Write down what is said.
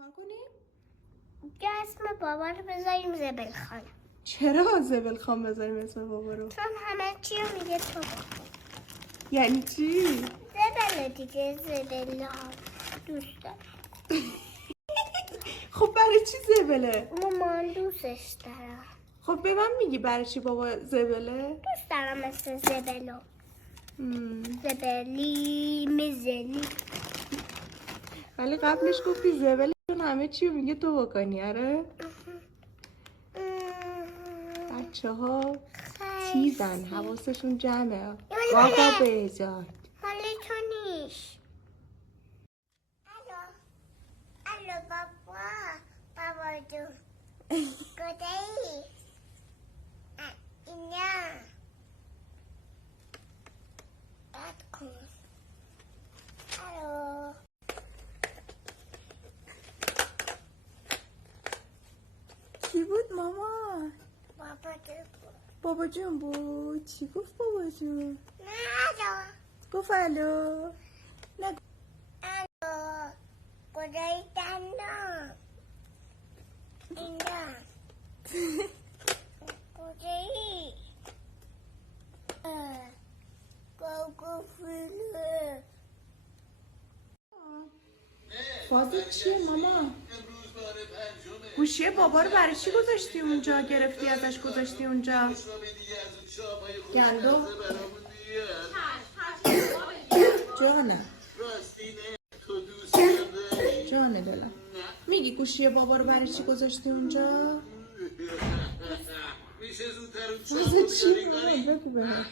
کار کنیم؟ بیا اسم بابا رو بذاریم زبل خان. چرا زبل خان بذاریم اسم بابا رو؟ چون همه چی رو میگه تو بکن. یعنی چی؟ زبل دیگه، زبل ها دوست دارم. خب برای چی زبله؟ مامان دوستش دارم. خب به من میگی برای چی بابا زبله؟ دوست دارم مثل زبلو. زبلی مزلی. ولی قبلش گفتی زبله چون همه چی رو میگه تو بکنی. آره؟ بچه ها تیزن، حواسشون جمعه. بابا بهزاد حالی تو نیست. الو بابا جون کجایی؟ اینا بد کن. الو کی بود ماما؟ بابا جون. بابا جون بود. چی گفت بابا جون؟ نه الو. گفت الو. نه الو کجایی دندان؟ اینجا کجایی؟ گوگو فیله. فازت چیه ماما؟ گوشی بابا رو برای چی گذاشتی اونجا؟ گرفتی ازش گذاشتی اونجا؟ گندم؟ جانم جانه دلم. میگی گوشی بابا رو برای چی گذاشتی اونجا؟ میشه زودتر روز چی بابا؟ بگو بهم.